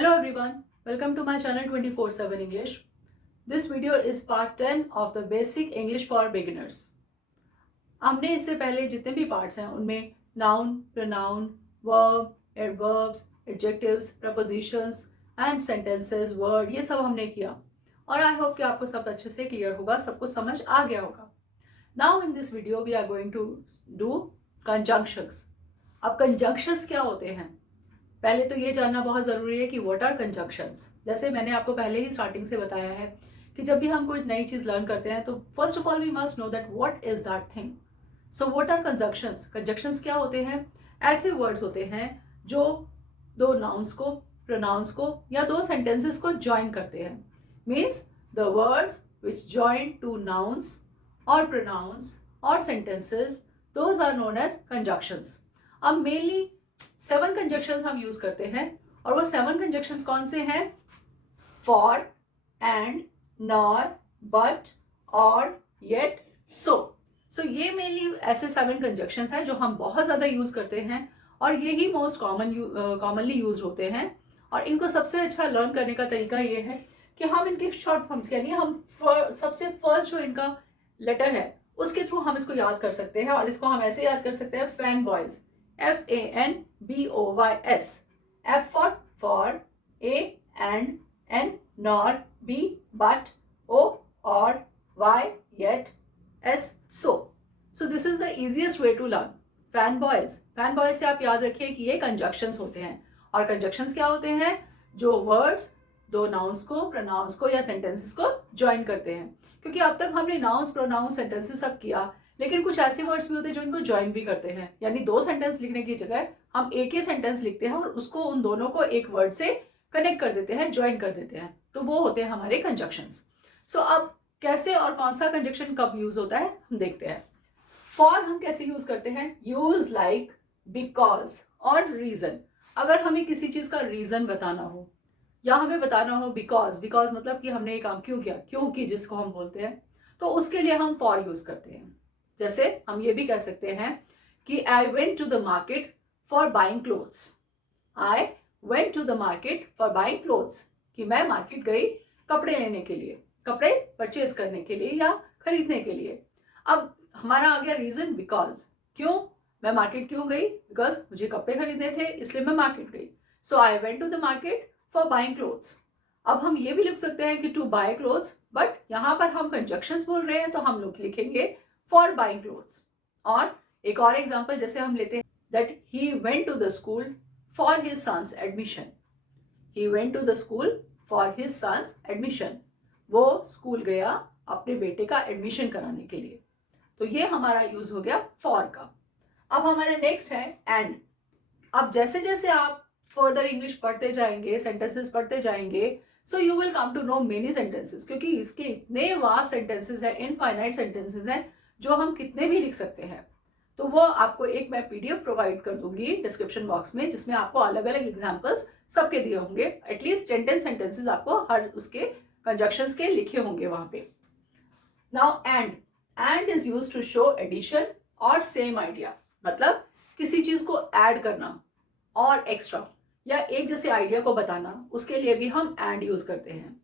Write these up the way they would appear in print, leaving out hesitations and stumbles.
Hello everyone, welcome to my channel 24/7 English. This video is part 10 of the basic English for beginners. हमने इससे पहले जितने भी parts हैं उनमें noun, pronoun, verb, adverbs, adjectives, propositions and sentences, word, ये सब हमने किया और आई होप कि आपको सब अच्छे से क्लियर होगा, सब कुछ समझ आ गया होगा. Now in this video we are going to do conjunctions. अब कंजंक्शंस क्या होते हैं? पहले तो ये जानना बहुत ज़रूरी है कि व्हाट आर कंजंक्शंस. जैसे मैंने आपको पहले ही स्टार्टिंग से बताया है कि जब भी हम कोई नई चीज़ लर्न करते हैं तो first of all we must know that what is that thing. So what are conjunctions? Conjunctions क्या होते हैं? ऐसे वर्ड्स होते हैं जो दो नाउन्स को, प्रोनाउंस को या दो सेंटेंसेस को ज्वाइन करते हैं. Means the words which join two nouns or pronouns or sentences, those are known as conjunctions. अब मेनली 7 कंजंक्शंस हम यूज करते हैं और वो 7 कंजंक्शंस कौन से हैं? For, and, nor, but, or, yet, so. So ये मेनली ऐसे 7 कंजंक्शंस हैं जो हम बहुत ज़्यादा यूज करते हैं और ये ही मोस्ट कॉमनली यूज होते हैं. और इनको सबसे अच्छा लर्न करने का तरीका ये है कि हम इनके शॉर्ट फॉर्म्स यानी हम सबसे फर्स्ट जो इनका लेटर है उसके थ्रू हम इसको याद कर सकते हैं. और इसको हम ऐसे याद कर सकते हैं, fan boys, FANBOYS. F for, A and, N nor, B but, O or, Y yet, S so. So this is the easiest way to learn. Fanboys. Fanboys से आप याद रखिए कि ये कंजंक्शंस होते हैं. और कंजंक्शंस क्या होते हैं? जो वर्ड्स दो नाउन्स को, प्रोनाउंस को या सेंटेंसेस को ज्वाइन करते हैं. क्योंकि अब तक हमने नाउन्स, प्रोनाउंस, सेंटेंसेस सब किया, लेकिन कुछ ऐसे वर्ड्स भी होते हैं जो इनको ज्वाइन भी करते हैं. यानी दो सेंटेंस लिखने की जगह हम एक ही सेंटेंस लिखते हैं और उसको उन दोनों को एक वर्ड से कनेक्ट कर देते हैं, ज्वाइन कर देते हैं. तो वो होते हैं हमारे कंजंक्शंस. सो अब कैसे और कौन सा कंजंक्शन कब यूज होता है हम देखते हैं. फॉर हम कैसे यूज करते हैं? यूज लाइक, बिकॉज और रीजन. अगर हमें किसी चीज का रीजन बताना हो या हमें बताना हो बिकॉज, बिकॉज मतलब कि हमने ये काम क्यों किया, क्योंकि जिसको हम बोलते हैं, तो उसके लिए हम फॉर यूज करते हैं. जैसे हम ये भी कह सकते हैं कि I went to the market for buying clothes. I went to the market for buying clothes, कि मैं मार्केट गई कपड़े लेने के लिए, कपड़े परचेज करने के लिए या खरीदने के लिए. अब हमारा आ गया रीजन बिकॉज. क्यों मैं मार्केट क्यों गई? बिकॉज मुझे कपड़े खरीदने थे इसलिए मैं मार्केट गई. So I went to the market for buying clothes. अब हम ये भी लिख सकते हैं कि टू बाय क्लोथ्स, बट यहाँ पर हम कंजंक्शंस बोल रहे हैं तो हम लोग लिखेंगे फॉर बाइंग क्लोथ्स. और एक और एग्जांपल जैसे हम लेते हैं that he went to the school for his son's admission. He went to the school for his son's admission. वो स्कूल गया अपने बेटे का एडमिशन कराने के लिए. तो ये हमारा यूज हो गया फॉर का. अब हमारा नेक्स्ट है एंड. अब जैसे जैसे आप फर्दर इंग्लिश पढ़ते जाएंगे, सेंटेंसेस पढ़ते जाएंगे, so you will come to know many sentences. क्योंकि इसके इतने वास्ट सेंटेंसेस हैं, इनफाइनाइट सेंटेंसेस हैं जो हम कितने भी लिख सकते हैं. तो वो आपको एक मैं PDF प्रोवाइड कर दूंगी डिस्क्रिप्शन बॉक्स में, जिसमें आपको अलग अलग एग्जांपल्स सबके दिए होंगे. एटलीस्ट 10 सेंटेंसेस आपको हर उसके कंजंक्शंस के लिखे होंगे वहां पे. Now and is used to show addition or same idea. मतलब किसी चीज को ऐड करना और एक्स्ट्रा या एक जैसे आइडिया को बताना, उसके लिए भी हम एंड यूज करते हैं.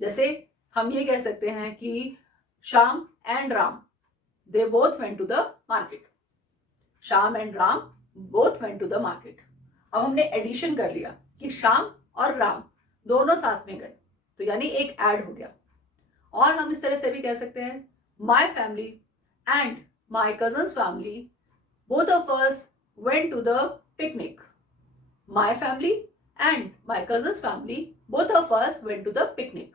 जैसे हम ये कह सकते हैं कि Shyam and Ram they both went to the market. Shyam and Ram both went to the market. अब हमने एडिशन कर लिया कि श्याम और राम दोनों साथ में गए, तो यानी एक ऐड हो गया. और हम इस तरह से भी कह सकते हैं my family and my cousins family both of us went to the picnic. My family and my cousins family both of us went to the picnic.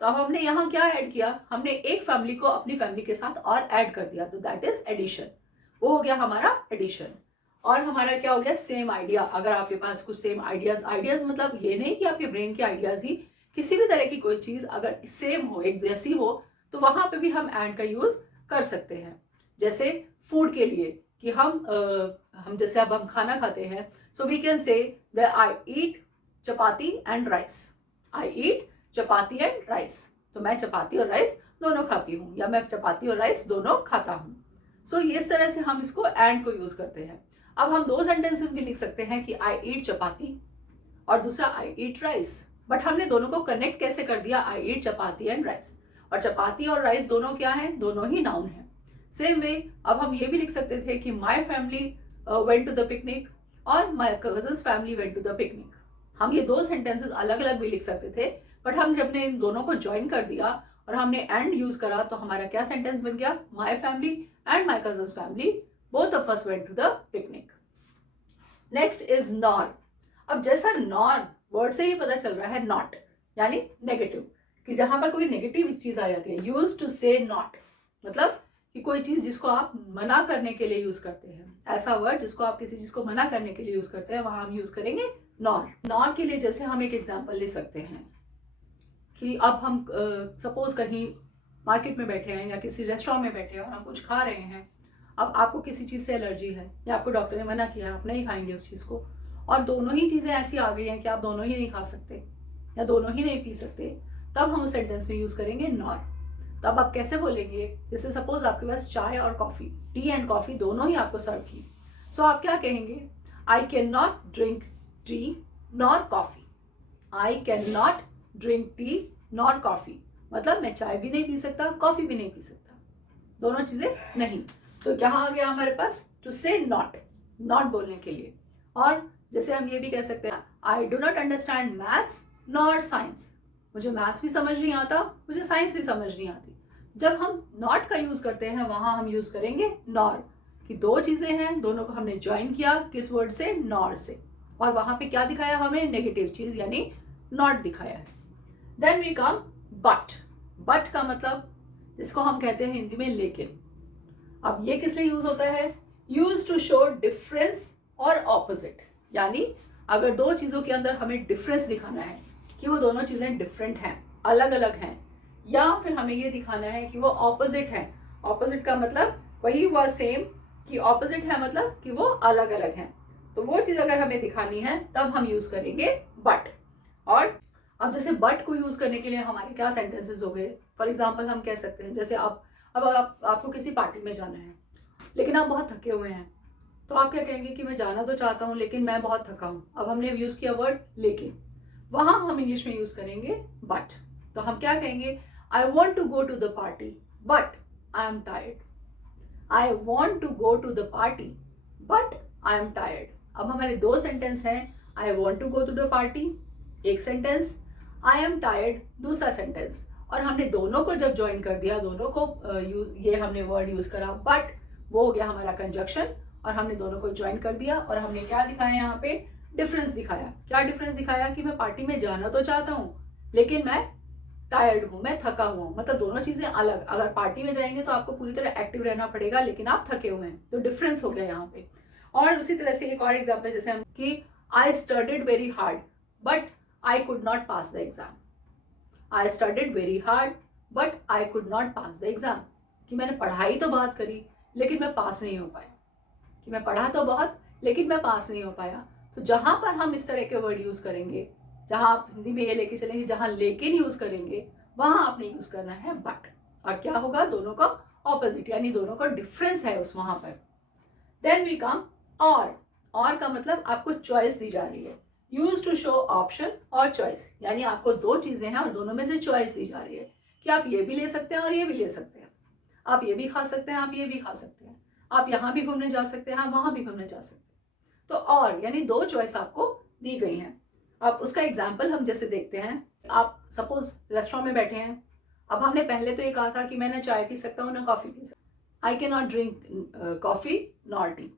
तो अब हमने यहाँ क्या ऐड किया? हमने एक फैमिली को अपनी फैमिली के साथ और ऐड कर दिया, तो दैट इज एडिशन. वो हो गया हमारा एडिशन. और हमारा क्या हो गया? Same idea. अगर आपके पास कुछ सेम आइडियाज मतलब ये नहीं कि आपके ब्रेन के आइडियाज ही, किसी भी तरह की कोई चीज अगर सेम हो, एक जैसी हो, तो वहां पे भी हम एंड का यूज कर सकते हैं. जैसे फूड के लिए कि हम जैसे अब हम खाना खाते हैं, so we can say that I eat chapati and rice. I eat chapati and rice. तो मैं चपाती और राइस दोनों खाती हूँ, या मैं चपाती और राइस दोनों खाता हूँ. सो इस तरह से हम इसको एंड को यूज करते हैं. अब हम दो सेंटेंसेस भी लिख सकते हैं कि आई ईट चपाती और दूसरा आई ईट राइस। बट हमने दोनों को कनेक्ट कैसे कर दिया, आई ईट चपाती एंड राइस। और चपाती और राइस दोनों क्या है, दोनों ही नाउन है। सेम वे अब हम ये भी लिख सकते थे कि my family went to the picnic और my cousins family went to the picnic. हम ये दो सेंटेंसेस अलग अलग भी लिख सकते थे, बट हम जब ने इन दोनों को ज्वाइन कर दिया और हमने एंड यूज करा तो हमारा क्या सेंटेंस बन गया, my family and my cousins family both of us went to the picnic. Next is nor. अब जैसा नॉर वर्ड से ही पता चल रहा है नॉट यानी नेगेटिव, कि जहां पर कोई नेगेटिव चीज आ जाती है, यूज टू से नॉट मतलब कि कोई चीज जिसको आप मना करने के लिए यूज करते हैं, ऐसा वर्ड जिसको आप किसी चीज को मना करने के लिए यूज करते हैं, वहां हम यूज करेंगे नॉर। नॉर के लिए जैसे हम एक एग्जांपल ले सकते हैं कि अब हम सपोज कहीं मार्केट में बैठे हैं या किसी रेस्टोरेंट में बैठे हैं और हम कुछ खा रहे हैं। अब आपको किसी चीज़ से एलर्जी है या आपको डॉक्टर ने मना किया, आप नहीं खाएंगे उस चीज़ को, और दोनों ही चीज़ें ऐसी आ गई हैं कि आप दोनों ही नहीं खा सकते या दोनों ही नहीं पी सकते, तब हम उस सेंटेंस में यूज़ करेंगे नॉर। तब आप कैसे बोलेंगे, जैसे सपोज आपके पास चाय और कॉफ़ी, टी एंड कॉफ़ी दोनों ही आपको सर्व की, सो आप क्या कहेंगे, I can not drink tea nor coffee. I can not drink tea nor coffee मतलब मैं चाय भी नहीं पी सकता, कॉफ़ी भी नहीं पी सकता, दोनों चीज़ें नहीं। तो क्या आ गया हमारे पास, टू से नॉट, नॉट बोलने के लिए। और जैसे हम ये भी कह सकते हैं, I do not understand maths nor science. मुझे मैथ्स भी समझ नहीं आता, मुझे साइंस भी समझ नहीं आती। जब हम नॉट का यूज करते हैं वहां हम यूज करेंगे नॉर, कि दो चीजें हैं, दोनों को हमने ज्वाइन किया किस वर्ड से, नॉर से, और वहां पे क्या दिखाया हमें, नेगेटिव चीज यानी नॉट दिखाया है। Then we come but. But का मतलब जिसको हम कहते हैं हिंदी में लेकिन। अब ये किस लिए यूज होता है, यूज टू शो डिफरेंस और ऑपोजिट, यानी अगर दो चीजों के अंदर हमें डिफरेंस दिखाना है कि वो दोनों चीजें डिफरेंट हैं, अलग अलग हैं, या फिर हमें ये दिखाना है कि वो ऑपोजिट हैं। ऑपोजिट का मतलब वही हुआ सेम, कि ऑपोजिट है मतलब कि वो अलग अलग हैं। तो वो चीज अगर हमें दिखानी है तब हम यूज करेंगे बट। और अब जैसे बट को यूज करने के लिए हमारे क्या सेंटेंसेस हो गए, फॉर एग्जाम्पल हम कह सकते हैं जैसे अब आपको किसी पार्टी में जाना है लेकिन आप बहुत थके हुए हैं, तो आप क्या कहेंगे कि मैं जाना तो चाहता हूँ लेकिन मैं बहुत थका हूँ। अब हमने यूज किया वर्ड लेकिन, वहां हम इंग्लिश में यूज करेंगे बट। तो हम क्या कहेंगे, I want to go to the party but I am tired. I want to go to the party but I am tired. अब हमारे दो सेंटेंस हैं, I want to go to the party एक sentence, I am tired दूसरा sentence, और हमने दोनों को जब ज्वाइन कर दिया, दोनों को ये हमने वर्ड यूज करा बट, वो हो गया हमारा कंजक्शन, और हमने दोनों को ज्वाइन कर दिया और हमने क्या दिखाया यहाँ पे, डिफरेंस दिखाया। क्या डिफरेंस दिखाया कि मैं पार्टी में जाना तो चाहता हूँ लेकिन मैं टायर्ड हूँ, मैं थका हुआ हूँ, मतलब दोनों चीजें अलग। अगर पार्टी में जाएंगे तो आपको पूरी तरह एक्टिव रहना पड़ेगा लेकिन आप थके हुए हैं, तो डिफरेंस हो गया यहाँ पे। और उसी तरह से एक और एग्जाम्पल जैसे हम कि I studied very hard but I could not pass the exam. I studied very hard but I could not pass the exam, कि मैंने पढ़ाई तो बहुत करी लेकिन मैं पास नहीं हो पाया, कि मैं पढ़ा तो बहुत लेकिन मैं पास नहीं हो पाया। तो जहां पर हम इस तरह के वर्ड यूज करेंगे, जहां आप हिंदी में ये लेके चलेंगे, जहां लेकिन यूज करेंगे वहां आपने यूज करना है बट। और क्या होगा, दोनों का ऑपोजिट यानी दोनों का डिफरेंस है उस वहां पर। देन वी कम और का मतलब आपको चॉइस दी जा रही है, यूज टू शो ऑप्शन और चॉइस, यानी आपको दो चीजें हैं और दोनों में से चॉइस दी जा रही है कि आप ये भी ले सकते हैं और ये भी ले सकते हैं, आप ये भी खा सकते हैं, आप ये भी खा सकते हैं, आप यहाँ भी घूमने जा सकते हैं, आप वहां भी घूमने जा सकते हैं। तो और यानी दो चॉइस आपको दी गई हैं। अब उसका एग्जाम्पल हम जैसे देखते हैं, आप सपोज रेस्टोरेंट में बैठे हैं, अब हमने पहले तो ये कहा था कि मैं ना चाय पी सकता हूँ ना कॉफी पी सकता, I can not drink coffee nor T,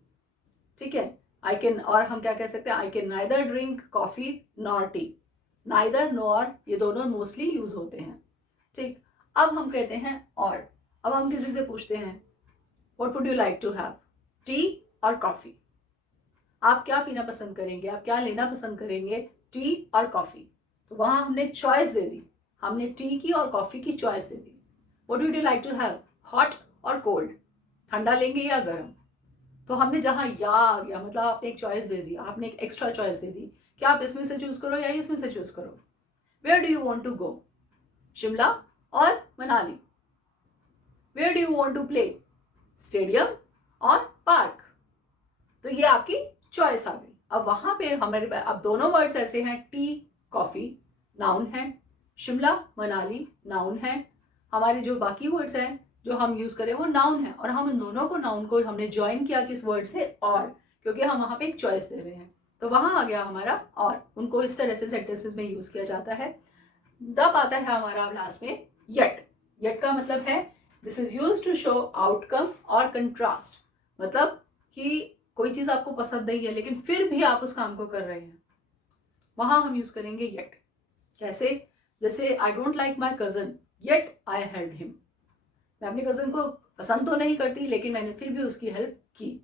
ठीक है। आई कैन, और हम क्या कह सकते हैं, I can neither drink coffee nor T. Neither nor ये दोनों मोस्टली यूज होते हैं, ठीक। अब हम कहते हैं और, अब हम किसी से पूछते हैं what would you like to have, tea or coffee, आप क्या पीना पसंद करेंगे, आप क्या लेना पसंद करेंगे, टी और कॉफी। तो वहां हमने चॉइस दे दी, हमने टी की और कॉफी की चॉइस दे दी। What would you like to have, hot or cold, ठंडा लेंगे या गर्म। तो हमने जहां या आ गया मतलब आपने एक चॉइस दे दी, आपने एक एक्स्ट्रा चॉइस दे दी कि आप इसमें से चूज करो या इसमें से चूज करो। Where do you want to go, Shimla और Manali. Where do you want to play, stadium और पार्क। तो ये आपकी चॉइस आ गई। अब वहां पे हमारे अब दोनों वर्ड्स ऐसे हैं, टी कॉफी नाउन है, शिमला मनाली नाउन है, हमारे जो बाकी वर्ड्स हैं जो हम यूज करें वो नाउन है, और हम इन दोनों को नाउन को हमने ज्वाइन किया किस वर्ड से, और, क्योंकि हम वहां पे एक चॉइस दे रहे हैं, तो वहां आ गया हमारा और। उनको इस तरह से सेंटेंसेस में यूज किया जाता है। तब आता है हमारा लास्ट में येट। येट का मतलब है this is use to show outcome or contrast, मतलब कि कोई चीज आपको पसंद नहीं है लेकिन फिर भी आप उस काम को कर रहे हैं, वहां हम यूज करेंगे येट। कैसे? जैसे I don't like my cousin yet I help him, मैं अपने कजन को पसंद तो नहीं करती लेकिन मैंने फिर भी उसकी हेल्प की।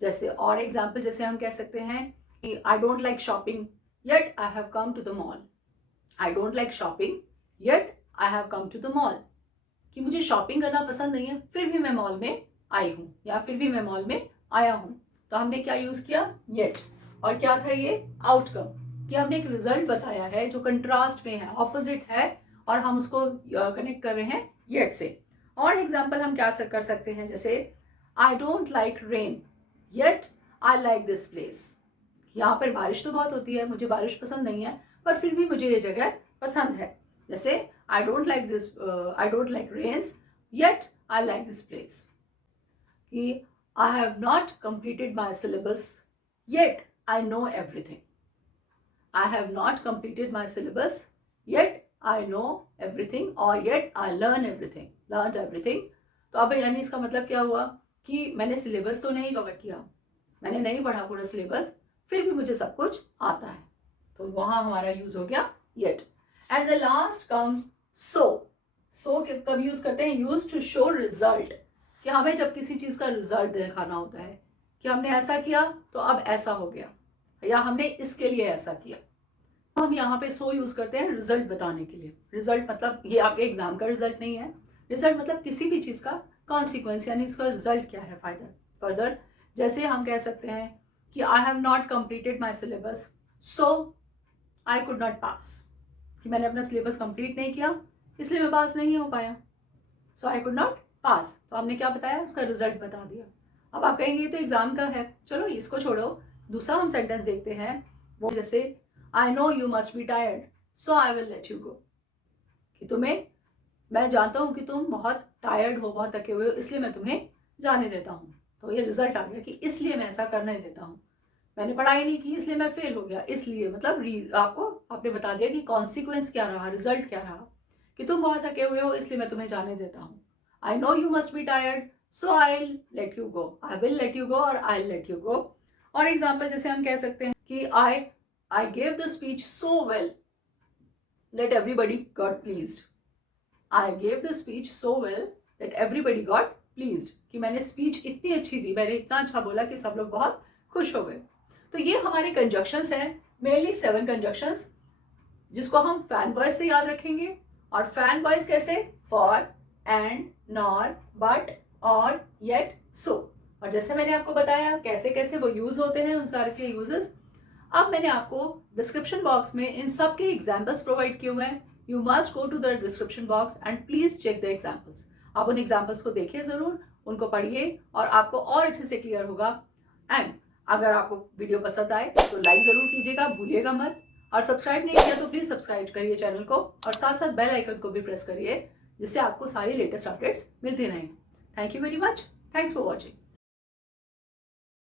जैसे और एग्जाम्पल जैसे हम कह सकते हैं कि I don't like shopping yet I have come to the mall. I don't like shopping yet I have come to the mall, कि मुझे शॉपिंग करना पसंद नहीं है फिर भी मैं मॉल में आई हूँ या फिर भी मैं मॉल में आया हूँ। तो हमने क्या यूज किया? येट। और क्या था ये? आउटकम, कि हमने एक रिजल्ट बताया है जो कंट्रास्ट में है, ऑपोजिट है, और हम उसको कनेक्ट कर रहे हैं येट से। और एग्जाम्पल हम क्या कर सकते हैं, जैसे I don't like rain yet I like this place. यहाँ पर बारिश तो बहुत होती है, मुझे बारिश पसंद नहीं है पर फिर भी मुझे ये जगह पसंद है। जैसे I don't like rains yet I like this place. कि I have not completed my syllabus yet I know everything. I have not completed my syllabus yet I know everything, और येट आई लर्न एवरीथिंग। तो अब यानी इसका मतलब क्या हुआ कि मैंने सिलेबस तो नहीं कवर किया, मैंने नहीं पढ़ा पूरा सिलेबस, फिर भी मुझे सब कुछ आता है। तो वहां हमारा यूज हो गया yet. At the last comes so. So कब यूज करते हैं? यूज टू शो रिजल्ट, कि हमें जब किसी चीज का रिजल्ट दिखाना होता है कि हमने ऐसा किया तो अब ऐसा हो गया, या हमने इसके लिए ऐसा किया। हम यहाँ पे सो यूज करते हैं रिजल्ट बताने के लिए। रिजल्ट मतलब ये आपके एग्जाम का रिजल्ट नहीं है, रिजल्ट मतलब किसी भी चीज का कॉन्सिक्वेंस, यानी इसका रिजल्ट क्या है, फायदा फर्दर। जैसे हम कह सकते हैं कि I have not completed my syllabus so I could not pass, कि मैंने अपना सिलेबस कंप्लीट नहीं किया इसलिए मैं पास नहीं हो पाया। सो आई कुड नॉट पास, तो हमने क्या बताया? उसका रिजल्ट बता दिया। अब आप कहेंगे ये तो एग्जाम का है, चलो इसको छोड़ो, दूसरा हम सेंटेंस देखते हैं। वो जैसे I know you must be tired so I will let you go, कि तुम्हें, मैं जानता हूं कि तुम बहुत टायर्ड हो, बहुत थके हुए हो, इसलिए मैं तुम्हें जाने देता हूं। तो ये रिजल्ट आ गया कि इसलिए मैं ऐसा करने देता हूं, मैंने पढ़ाई नहीं की इसलिए मैं फेल हो गया, इसलिए मतलब आपको आपने बता दिया कि कॉन्सिक्वेंस क्या रहा, रिजल्ट क्या रहा, कि तुम बहुत थके हुए हो इसलिए मैं तुम्हें जाने देता हूँ। I know you must be tired so I let you go, I will let you go और आई लेट यू गो। और एग्जाम्पल जैसे हम कह सकते हैं कि I gave the speech so well that everybody got pleased. I gave the speech so well that everybody got pleased, कि मैंने स्पीच इतनी अच्छी दी, मैंने इतना अच्छा बोला कि सब लोग बहुत खुश हो गए। तो ये हमारे कंजक्शंस हैं, मेनली 7 कंजक्शंस, जिसको हम फैन बॉयज से याद रखेंगे। और फैन बॉयज कैसे? For, and, nor, but, or, yet, सो। और जैसे मैंने आपको बताया कैसे कैसे वो यूज होते हैं, उन सारे के यूजेस अब मैंने आपको डिस्क्रिप्शन बॉक्स में इन सब के एग्जाम्पल्स प्रोवाइड किए हुए हैं। You must go to the description box and please check the examples. आप उन एग्जाम्पल्स को देखिए जरूर, उनको पढ़िए और आपको और अच्छे से क्लियर होगा। एंड अगर आपको वीडियो पसंद आए तो लाइक जरूर कीजिएगा, भूलिएगा मत। और सब्सक्राइब नहीं किया तो प्लीज सब्सक्राइब करिए चैनल को, और साथ साथ बेल आइकन को भी प्रेस करिए, जिससे आपको सारी लेटेस्ट अपडेट्स मिलती रहें। Thank you very much. Thanks for watching.